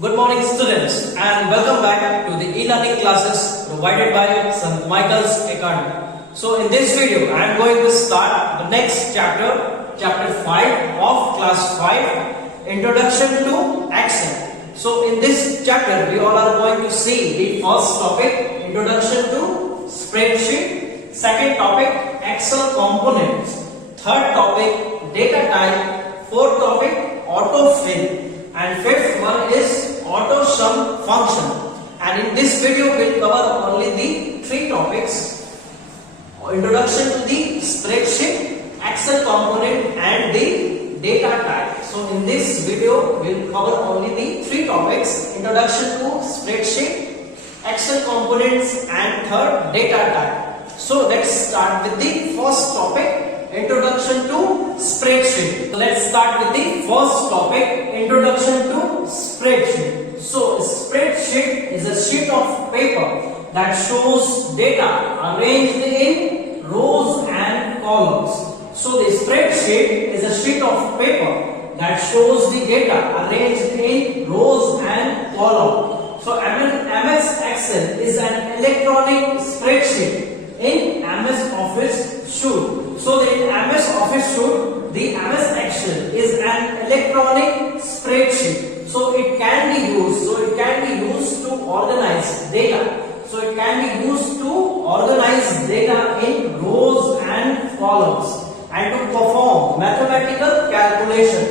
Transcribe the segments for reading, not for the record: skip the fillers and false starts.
Good morning students and welcome back to the e-learning classes provided by St. Michael's Academy. So in this video I am going to start the next chapter, chapter 5 of class 5, Introduction to Excel. So in this chapter we all are going to see the first topic, Introduction to Spreadsheet, second topic, Excel components, third topic, data type, fourth topic, autofill, and fifth one is auto sum function. And in this video we will cover only the three topics: introduction to the spreadsheet, Excel component, and the data type. So in this video we will cover only the three topics: introduction to spreadsheet, Excel components, and third data type. So let's start with the first topic, introduction to spreadsheet. Let's start with the first topic, introduction to spreadsheet. So spreadsheet is a sheet of paper that shows data arranged in rows and columns. So the spreadsheet is a sheet of paper that shows the data arranged in rows and columns. So MS Excel is an electronic spreadsheet in MS Office Suite. So in MS Office Suite, the MS Excel is an electronic spreadsheet. So it can be used. To organize data. So it can be used to organize data in rows and columns and to perform mathematical calculation.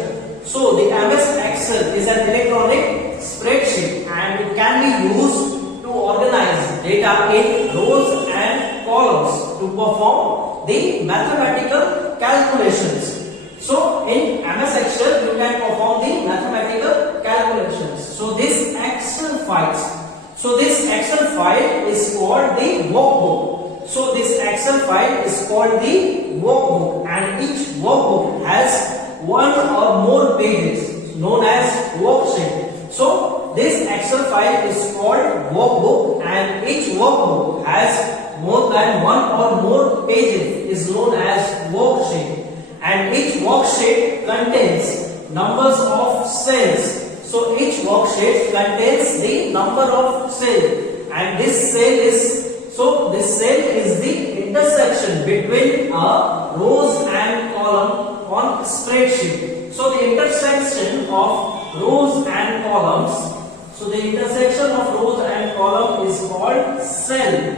So the MS Excel is an electronic spreadsheet and it can be used to organize data in rows and columns to perform the mathematical calculations. So in MS Excel you can perform the mathematical calculations. So this Excel file is called the workbook. So this Excel file is called the workbook, and each workbook has one or more pages known as worksheet. So this Excel file is called workbook, and each workbook has more than one or more pages is known as worksheet, and each worksheet contains numbers of cells. So each worksheet contains the number of cells, and this cell is the intersection between rows and column on spreadsheet. So the intersection of rows and columns. So the intersection of rows and column is called cell.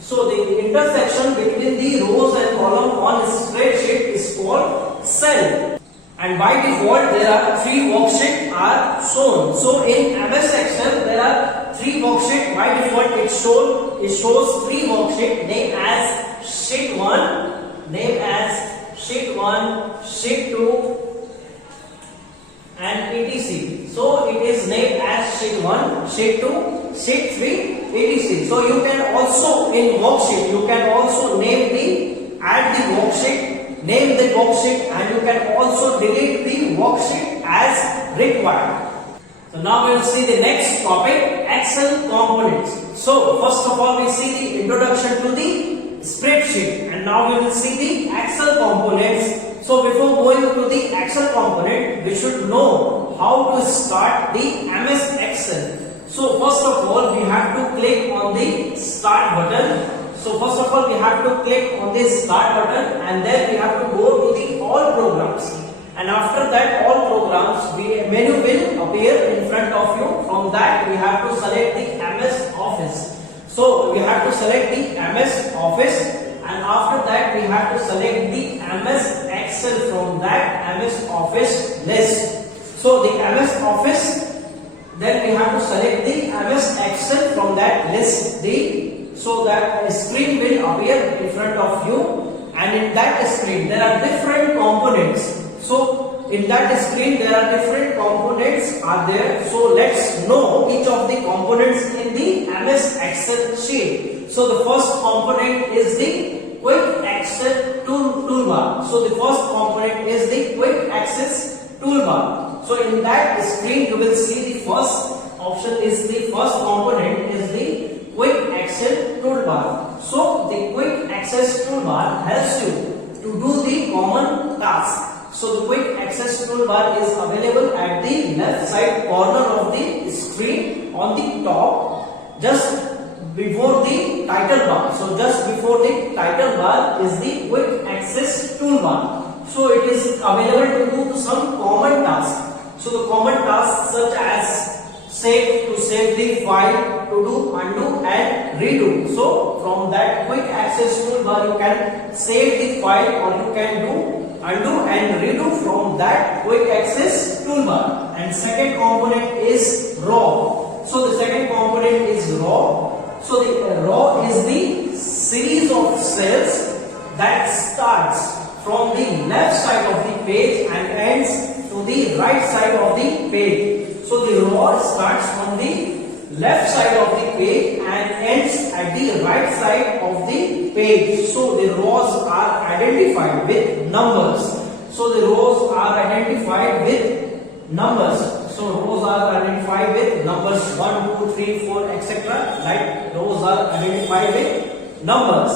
So the intersection between the rows and column on a spreadsheet is called cell. And by default there are three worksheets are shown. So in MS Excel there are three worksheets. By default it shows three worksheets named as sheet 1, sheet 2, and etc. So it is named as sheet 1, sheet 2, sheet 3, etc. So you can also in worksheet you can also add the worksheet, name the worksheet, and you can also delete the worksheet as required. So now we will see the next topic, Excel components. So first of all we see the introduction to the spreadsheet, and now we will see the Excel components. So before going to the Excel component, we should know how to start the MS Excel. So first of all we have to click on the start button. So first of all we have to click on this start button, and then we have to go to the all programs, and after that all programs menu will appear in front of you. From that we have to select the MS Office. So we have to select the MS Office, and after that we have to select the MS Excel from that MS Office list. So the MS Office, then we have to select the MS Excel from that list. So that a screen will appear in front of you, and in that screen there are different components. So in that screen there are different components are there. So let's know each of the components in the MS Excel sheet. So the first component is the Quick Access toolbar. So the first component is the Quick Access toolbar. So in that screen you will see the first option is the first component is the Quick Access toolbar. So the Quick Access toolbar helps you to do the common tasks. So the Quick Access toolbar is available at the left side corner of the the screen on the top, just before the title bar. So just before the title bar is the quick access toolbar. So it is available to do some common tasks. So the common tasks such as to save the file, to do undo and redo. So from that quick access toolbar you can save the file or you can do undo and redo from that quick access toolbar. And second component is raw. So the second component is raw. So the raw is the series of cells that starts from the left side of the page and ends to the right side of the page. So the raw starts from the left side of the page and ends at the right side of the page. So the rows are identified with numbers. So the rows are identified with numbers. So rows are identified with numbers 1, 2, 3, 4, etc. Right? Rows are identified with numbers.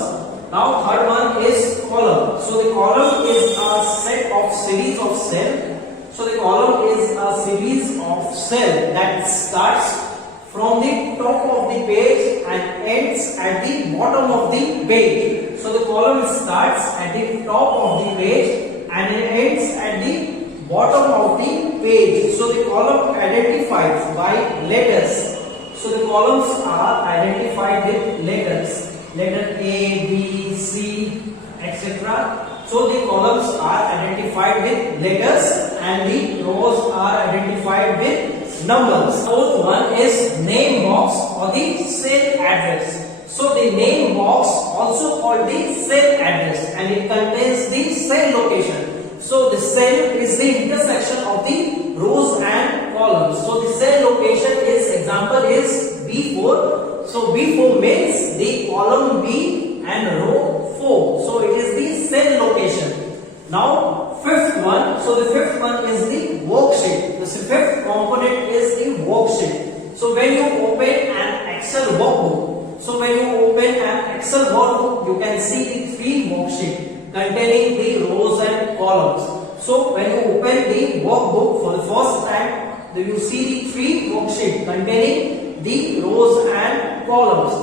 Now third one is column. So the column is a set of series of cells. So the column is a series of cells that starts from the top of the page and ends at the bottom of the page. So the column starts at the top of the page and it ends at the bottom of the page. So the column identified by letters. So the columns are identified with letters. Letter A, B, C, etc. So the columns are identified with letters and the rows are identified with numbers. Fourth one is name box or the cell address. So the name box also called the cell address and it contains the cell location. So the cell is the intersection of the rows and columns. So the cell location is, example is B4. So B4 means the column B and row 4. So it is the cell location. Now fifth one. So the fifth one is the worksheet. The fifth component is the worksheet. So when you open an Excel workbook, you can see the three worksheet containing the rows and columns. So when you open the workbook for the first time, you see the three worksheet containing the rows and columns.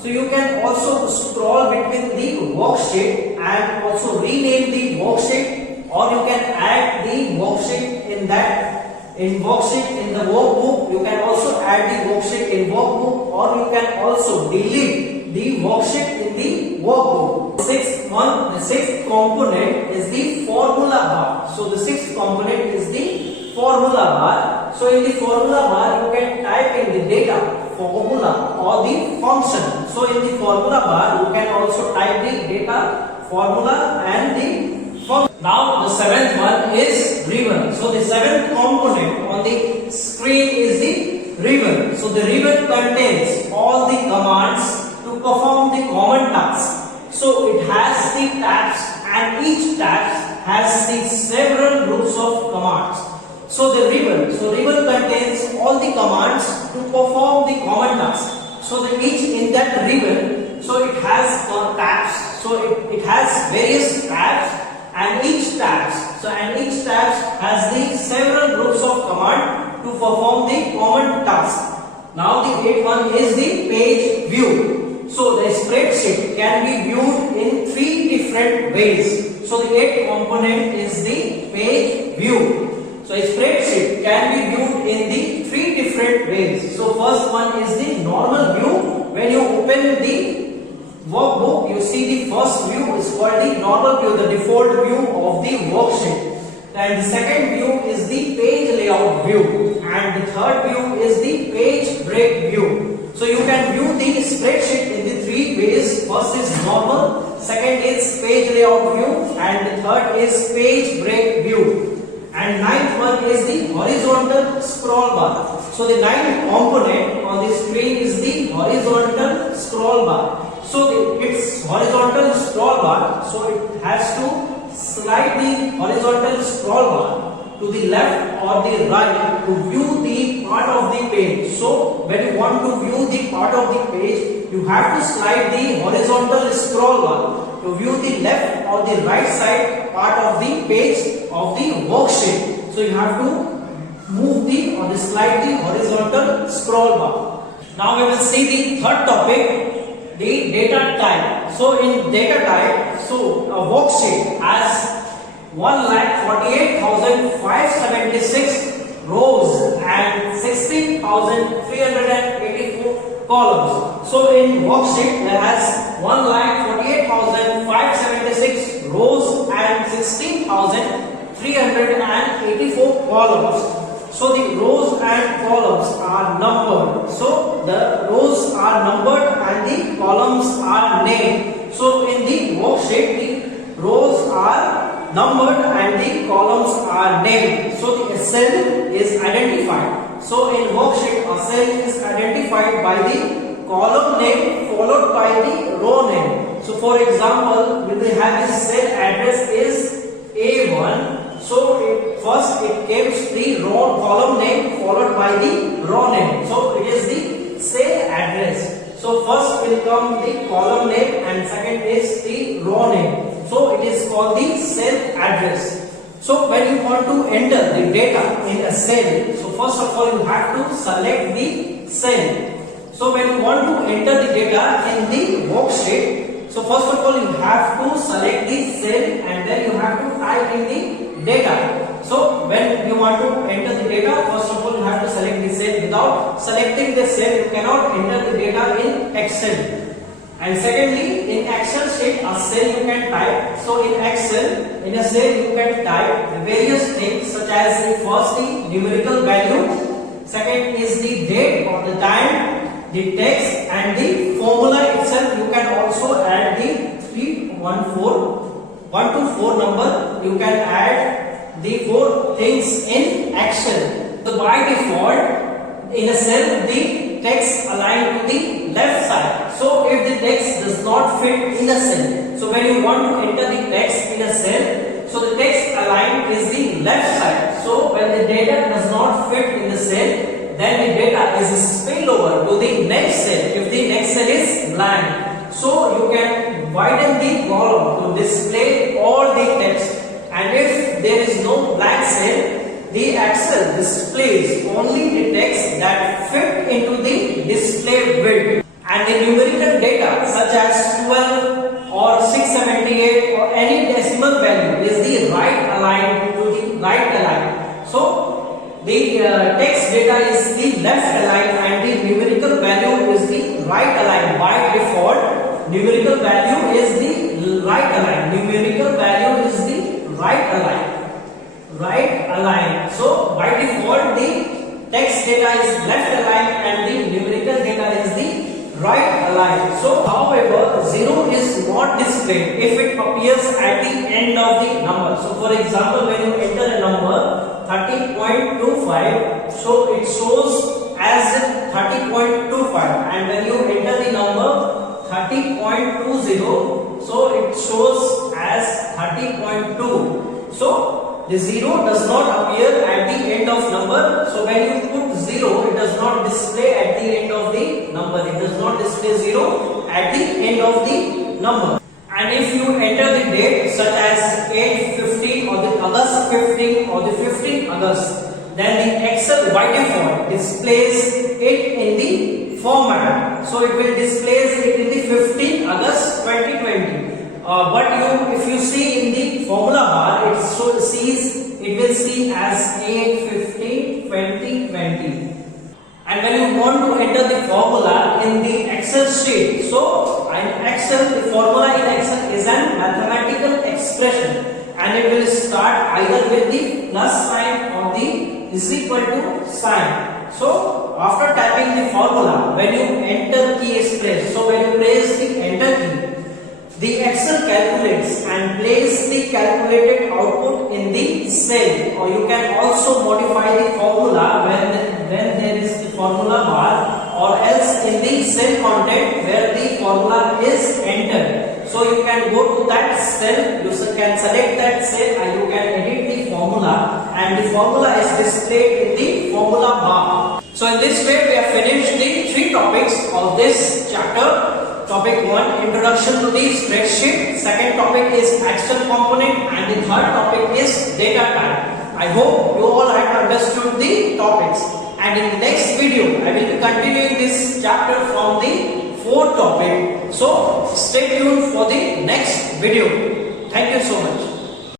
So you can also scroll between the worksheet and also rename the worksheet, or you can add the worksheet in the workbook. You can also add the worksheet in workbook, or you can also delete the worksheet in the workbook. The sixth component is the formula bar. So the sixth component is the formula bar. So in the formula bar you can type in the data, formula or the function. So in the formula bar you can also type the data, formula and the function. Now the seventh one is ribbon. So the seventh component on the screen is the ribbon. So the ribbon contains all the commands to perform the common task. So it has the tabs and each tab has the several groups of commands. So the ribbon contains all the commands to perform the common task. So each in that ribbon, so it has tabs. So it has various tabs and each tabs has the several groups of command to perform the common task. Now the eighth one is the page view. So the spreadsheet can be viewed in three different ways. So the eighth component is the page view. So a spreadsheet can be viewed in the three different ways. So first one is the normal view. When you open the workbook, you see the first view is called the normal view, the default view of the worksheet. And the second view is the page layout view. And the third view is the page break view. So you can view the spreadsheet in the three ways. First is normal, second is page layout view, and the third is page break view. And ninth one is the horizontal scroll bar. So the ninth component on the screen is the horizontal scroll bar. So its horizontal scroll bar, so it has to slide the horizontal scroll bar to the left or the right to view the part of the page. So when you want to view the part of the page, you have to slide the horizontal scroll bar to view the left or the right side part of the page of the worksheet. So you have to move the or the slide the horizontal scroll bar. Now we will see the third topic, the data type. So in data type, so a worksheet has 1,48,576 rows and 16,384 columns. So in worksheet there has 1,48,576 rows and 16,384 columns. So the rows and columns are numbered. So the rows are numbered and the columns are named. So in the worksheet the rows are numbered and the columns are named. So the cell is identified. So in worksheet a cell is identified by the column name followed by the row name. So for example, we will have this cell address is A1. So first it gives the row column name followed by the row name. So it is the cell address. So first will come the column name and second is the row name. So it is called the cell address. So when you want to enter the data in a cell, so first of all you have to select the cell. So when you want to enter the data in the worksheet, so first of all you have to select the cell and then you have to type in the data. So when you want to enter the data, first of all you have to select the cell. Without selecting the cell, you cannot enter the data in Excel. And secondly, in Excel sheet, a cell you can type. So in Excel, in a cell you can type the various things such as the first the numerical value, second is the date or the time, the text and the formula itself. You can also add the 1 to 4 number. You can add the 4 things in Excel. So by default, in a cell the text aligned to the left side. So if the text does not fit in a cell, so when you want to enter the text in a cell, so the text aligned is the left side. So when the data does not fit in the cell, then the data is spilled over to the next cell if the next cell is blank. So you can widen the column to display all the text, and if there is no blank cell, the Excel displays only the text that fit into the display width. And the numerical data such as 12 or 678 or any decimal value is the right aligned to the right aligned. So the text data is the left aligned and the numerical value is the right aligned. By default, numerical value is the right aligned. Numerical value is the right aligned. Right aligned. So by default, the text data is left aligned and the numerical data is the right aligned. So however, 0 is not displayed if it appears at the end of the number. So for example, when you enter a number 30.25, so it shows as 30.25, and when you enter the number 30.20, so it shows as 30.2. So the 0 does not appear at the end of number. So when you put 0, it does not display at the end of the number. It does not display 0 at the end of the number. And if you enter the date such as 8/15 or the August 15 or the 15 August, then the Excel by default displays it in the format. So it will display it in the 15 August 2020. But if you see in the formula bar, it will see as 8/15/2020. And when you want to enter the formula in the Excel sheet, so in Excel, the formula in Excel is an mathematical expression, and it will start either with the plus sign or the is equal to sign. So after typing the formula, when you enter key is pressed, so when you press the enter key, the Excel calculates and places the calculated output in the cell. Or you can also modify the formula when there is the formula bar, or else in the cell content where the formula is entered. So you can go to that cell, you can select that cell and you can edit the formula, and the formula is displayed in the formula bar. So in this way we have finished the 3 topics of this chapter. Topic 1, introduction to the spreadsheet. Second topic is Excel component, and the third topic is data type. I hope you all have understood the topics. And in the next video, I will be continuing this chapter from the fourth topic. So stay tuned for the next video.